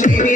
shady